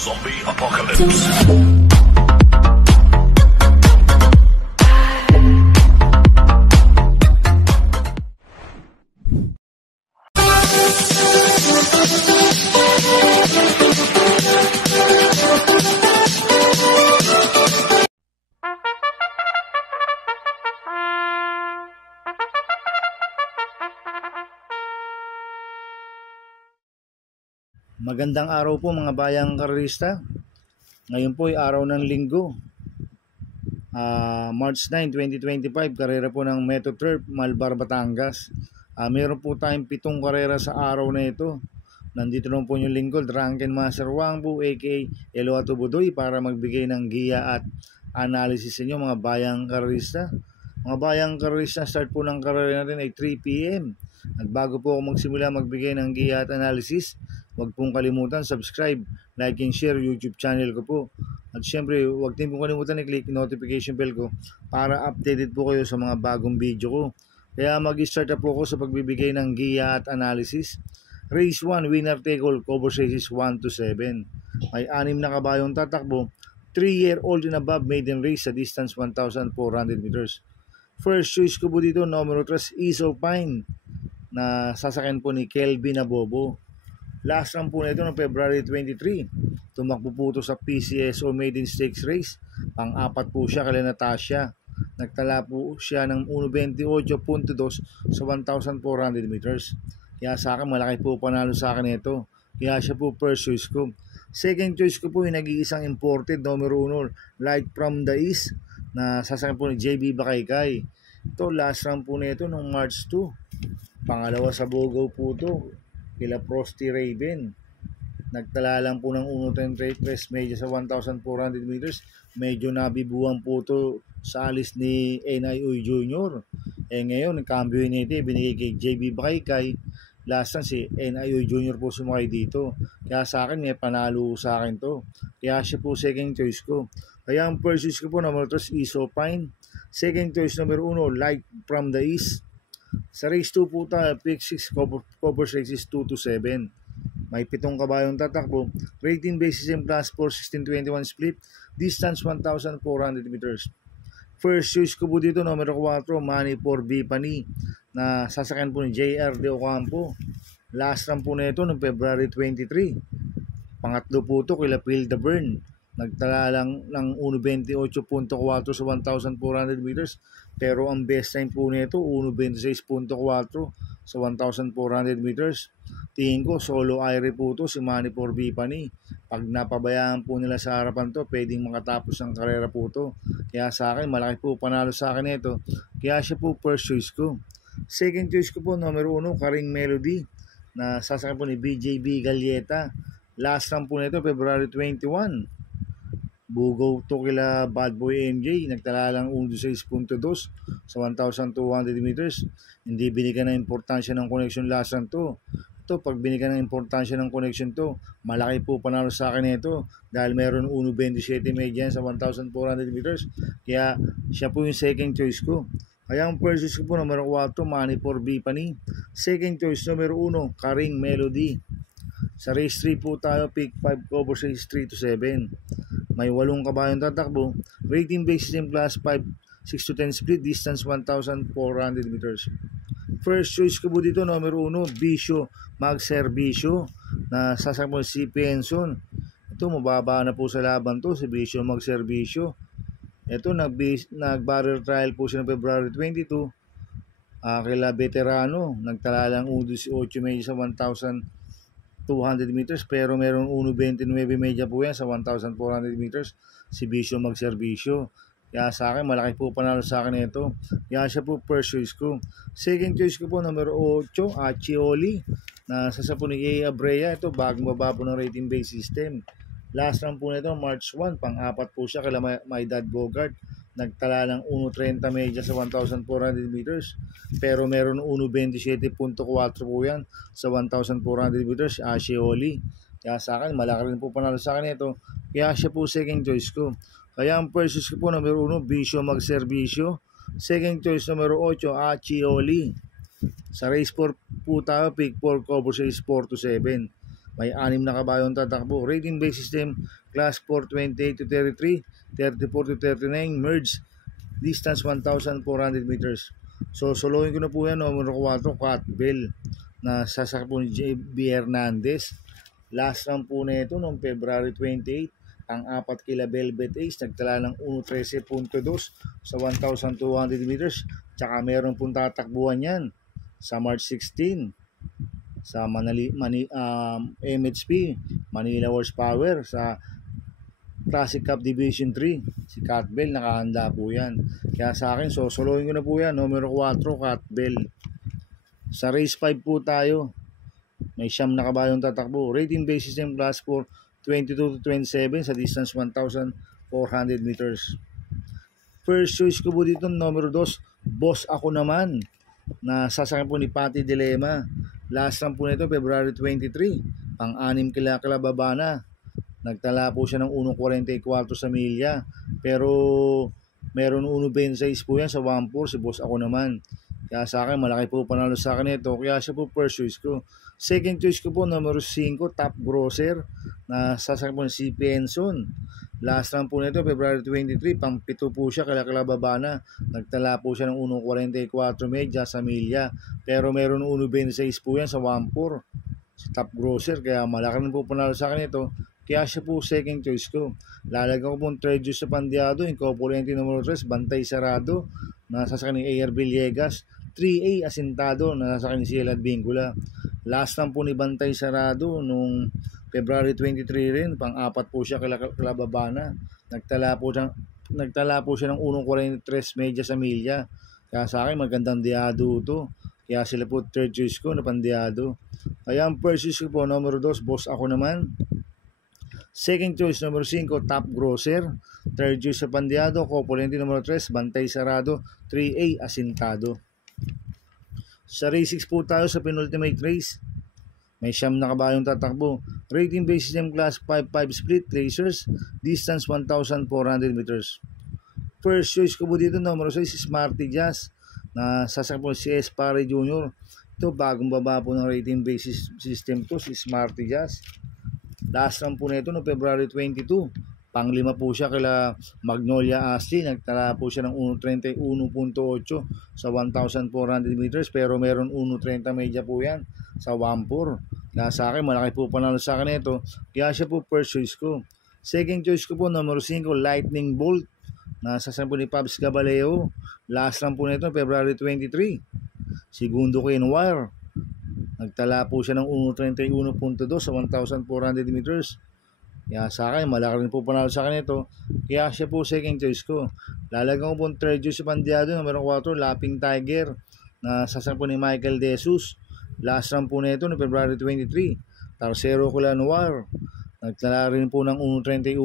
Zombie Apocalypse. Magandang araw po mga bayang karerista. Ngayon po ay araw ng linggo, March 9, 2025, karera po ng Metro Turf, Malbar, Batangas. Meron po tayong 7 karera sa araw na ito. Nandito naman po yung lingkod, Drunken Master Wangbu aka Eloato Budoy, para magbigay ng giya at analysis sa inyo mga bayang karerista. Mga bayang karerista, start po ng karera natin ay 3 PM. At bago po ako magsimula magbigay ng giya at analysis, huwag pong kalimutan subscribe, like and share YouTube channel ko po. At syempre, huwag din pong kalimutan i-click notification bell ko para updated po kayo sa mga bagong video ko. Kaya mag-start na po ako sa pagbibigay ng giya at analysis. Race 1, winner take all, cover races 1 to 7. May 6 na kabayong tatakbo, 3-year-old and above maiden race sa distance 1,400 meters. First choice ko po dito, numero 3, Ease of Pine, na sasakyan po ni Kelvin Abobo. Last run po nito noong February 23. Tumakbo po ito sa PCSO Maiden Stakes Race. Pang-apat po siya kay Natasha. Nagtala po siya ng 1.28.2 sa 1,400 meters. Kaya sa akin, malaki po panalo sa akin ito. Kaya siya po first choice ko. Second choice ko po yung nag-iisang imported, numero 1, Light from the East, na sasakyan po ni JB Bakaykay. Ito, last run po nito noong March 2. Pangalawa sa Bogaw po ito, kila Frosty Raven. Nagtala lang po ng 1.33 medya sa 1,400 meters. Medyo nabibuhan po ito sa alis ni NIO Jr. Ngayon, cambio nito, binigay kay JB Bakaykay. Last time si NIO Jr. po sumakay dito. Kaya sa akin, may panalo sa akin to. Kaya siya po second choice ko. Kaya ang first choice ko po, number 3, Iso Pine. Second choice, number 1, Light from the East. Sa race 2 po tayo, pick 6, cover races 2 to 7. May 7 kabayong tatakbo. Rating basis in plus 4, 16-21 split. Distance 1,400 meters. First choice ko po dito, numero 4, Money for Bipani, na sasakyan po ni JR De Ocampo. Last run po na ito noong February 23. Pangatlo po ito kila Phil the Burn. Nagtala lang ng 1.28.4 sa 1,400 meters. Pero ang best time po nito 1.26.4 sa 1,400 meters. Tingin ko solo aire po ito si Money for Bipani. Pag napabayaan po nila sa harapan to, pwedeng makatapos ang karera po ito. Kaya sa akin, malaki po panalo sa akin ito. Kaya siya po first choice ko. Second choice ko po, numero 1, Karing Melody, na sasakyan po ni BJB Galieta. Last run po nito February 21. Bugaw to kila Bad Boy MJ, nagtala lang 1.6.2 sa 1,200 meters. Hindi binigyan ng importansya ng connection last run to. Ito, pag binigyan ng importansya ng connection to, malaki po panalo sa akin ito dahil meron 1.27 medya sa 1,400 meters. Kaya siya po yung second choice ko. Kaya ang first choice ko po, numero 4, Money for Bipani. Second choice, numero 1, Karing Melody. Sa race 3 po tayo, pick 5, cover race 3 to 7. May 8 kabayong tatakbo. Rating basis in plus 5, 6 to 10 split. Distance 1,400 meters. First choice ko po dito, numero 1, Bisyo Magserbisyo, na sasakyan po si Penson. Ito, mababa na po sa laban to, si Bisyo Magserbisyo. Ito, nag-barrel trial po siya ng February 22. Kila Veterano, nagtala lang 1.8 medya sa 1,200 meters, pero meron 1.29 medya po yan sa 1,400 meters, si Bisyo Magserbisyo. Kaya sa akin, malaki po panalo sa akin ito. Kaya siya po first choice ko. Second choice ko po, numero 8, Achioli, na sasakyan po ni A. Abrea. Ito, bagong baba po ng rating base system. Last run po nito, March 1, pang-apat po siya kala My Dad Bogart. Nagtala ng 1.30 medya sa 1,400 meters. Pero meron 1.27.4 po yan sa 1,400 meters, Ashioli. Kaya sa akin, malaki rin po panalo sa akin ito. Kaya siya po second choice ko. Kaya ang first choice ko po, numero 1, Bisyo Magserbisyo. Second choice, numero 8, Achioli. Sa race 4 po tayo, pick 4, cover race 4 to 7. May 6 na kabayong tatakbo. Rating base system, class 4, 28 to 33, 34 to 39, merge, distance 1,400 meters. So, solohin ko na po yan, numero 4, Cat Bell, na sasakyan po ni JB Hernandez. Last run po na ito noong February 28, ang 4 kila Velvet Ace, nagtala ng 1.13.2 sa 1,200 meters. Tsaka meron pong tatakbuhan yan sa March 16 sa MHP, Manila Horsepower, sa Classic Cup Division 3. Si Cat Bell, nakahanda po yan. Kaya sa akin, solohin ko na po yan, numero 4, Cat Bell. Sa race 5 po tayo, may 9 na kabayong tatakbo. Rating base system, class 4, 22 to 27 sa distance 1,400 meters. First choice ko po dito, numero 2, Boss Ako Naman, na sasakyan po ni Patty Dilema. Last run po nito, February 23, pang-6 kila baba na. Nagtala po siya ng 1.44 sa milya. Pero meron 1.26 po yan sa 1.4, si Boss Ako Naman. Kaya sa akin, malaki po panalo sa akin ito. Kaya siya po first choice ko. Second choice ko po, numero 5, Top Grosser, na sasakyan po si Penson. Last run po nito, February 23, pang-7 po siya, baba na. Nagtala po siya ng 1.44 medya sa milya. Pero meron 1.26 po yan sa 1.4, si Top Grosser. Kaya malaki rin po panalo sa akin ito. Kaya siya po second choice ko. Lalagyan ko po third choice sa Pandiado, Incopolente numero 3, Bantay Sarado, na sasakyan ni AR Villegas. 3A Asintado, na sasakyan ni Ciel Advincula. Last run po ni Bantay Sarado nung February 23 rin, pang-4 po siya kila baba na. Nagtala po siya ng 1.43 medya sa milya. Kaya sa akin, magandang diado to. Kaya sila po third choice ko na Pandiado. Kaya ang first choice ko po, numero 2, Boss Ako Naman. Second choice, numero 5, Top Grosser. Third choice sa Pandiado, Copolente numero 3, Bantay Sarado. 3A Asintado. Sa race 6 po tayo sa penultimate race. May 9 na kabayong tatakbo. Rating base system, class 5-5 split racers, distance 1,400 meters. First choice ko po dito, numero 6, Smarty Jazz, na sasakyan po si S. Pare Jr. Ito, bagong baba po ng rating base system to, si Smarty Jazz. Last run po na ito no February 22. Pang-5 po siya kila Magnolia Ashley. Nagtala po siya ng 1.31.8 sa 1,400 meters. Pero meron 1.30 medya po yan sa 1.4. Kaya sa akin, malaki po panalo sa akin ito. Kaya siya po first choice ko. Second choice ko po, numero 5, Lightning Bolt, na sasakyan po ni Pabs Caballeo. Last run po na ito, February 23. Segundo ko in wire. Nagtala po siya ng 1.31.2 sa 1,400 meters. Kaya sa akin, malaki rin po panalo sa akin ito. Kaya siya po second choice ko. Lalagyan ko po third choice sa Pandiado, numero 4, Lapping Tiger, na sasakyan po ni Michael De Jesus. Last run po na ito no February 23. Tercero Cola Noir. Nagtala rin po ng 1.31.2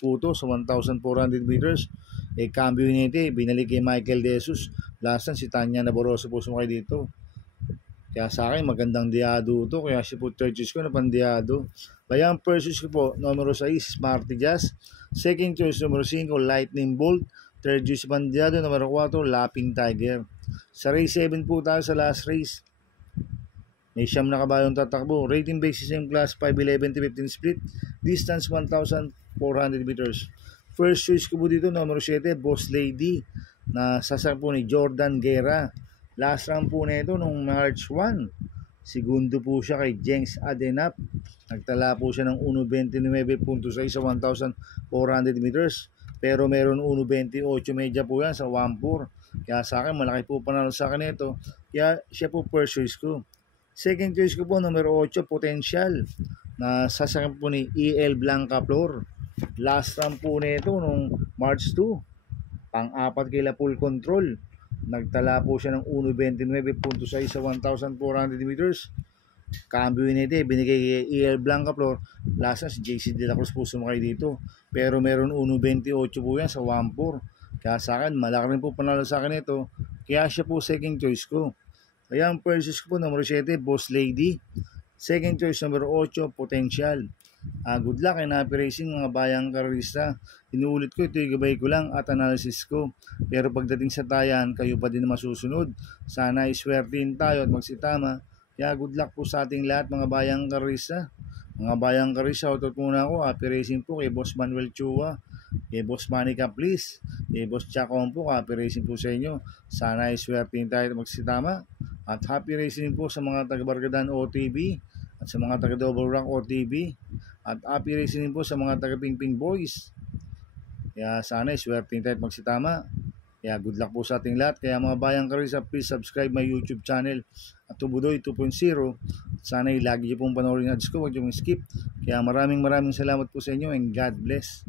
puto sa 1,400 meters. Cambio nito, binalik kay Michael De Jesus. Last run si Tanya Naboroso po sumakay dito. Kaya sa akin, magandang diado to. Kaya siya po third choice ko na Pandiado. Kaya ang first choice ko po, numero 6, Smarty Jazz. Second choice, numero 5, Lightning Bolt. Third choice, Pandiado. Numero 4, Lapping Tiger. Sa race 7 po tayo sa last race. May 9 na kabayong tatakbo. Rating base system, class 5-11 to 15 split. Distance 1,400 meters. First choice ko po dito, numero 7, Boss Lady, na sasakyan po ni Jordan Guerra. Last run po na ito nung March 1. Segundo po siya kay Jenks Adenap. Nagtala po siya ng 1.29.6 sa 1,400 meters. Pero meron 1.28 medya po yan sa 1.4. Kaya sa akin, malaki po panalo sa akin ito. Kaya siya po first choice ko. Second choice ko po, numero 8, Potential, na sasakyan po ni EL Blanca Flor. Last run po na ito nung March 2. Pang-4 kila Full Control. Nagtala po siya ng 1.29.6 sa 1,400 meters. Cambio nito, binigay kay EL Blanca Flor. Last na si JC De La Cruz po sumakay dito. Pero meron 1.28 po yan sa 1.4. Kaya sa akin, malaki rin po panalo sa akin ito. Kaya siya po second choice ko. Kaya ang first choice ko po, numero 7, Boss Lady. Second choice, numero 8, Potential. Good luck and happy racing mga bayang karista. Inuulit ko, ito yung gabay ko lang at analysis ko. Pero pagdating sa tayan, kayo pa din masusunod. Sana iswertihin tayo at magsitama Kaya good luck po sa ating lahat mga bayang karisa. Mga bayang karisa, shoutout muna ako. Happy racing po kay Boss Manuel Chua, kay Boss Manica Please, kay Boss Chacon po. Happy racing po sa inyo. Sana ay swerting tayo magsitama. At happy racing po sa mga taga-Bargadaan OTV at sa mga taga-Double Rank OTV. At happy racing po sa mga taga-Pingping Boys. Kaya sana ay swerting tayo magsitama. Kaya good luck po sa ating lahat. Kaya mga bayang karisa, please subscribe my YouTube channel at Tubudoy 2.0. Sana ay lagi niyo pong panoorin ads ko, huwag niyo skip. Kaya maraming salamat po sa inyo and God bless.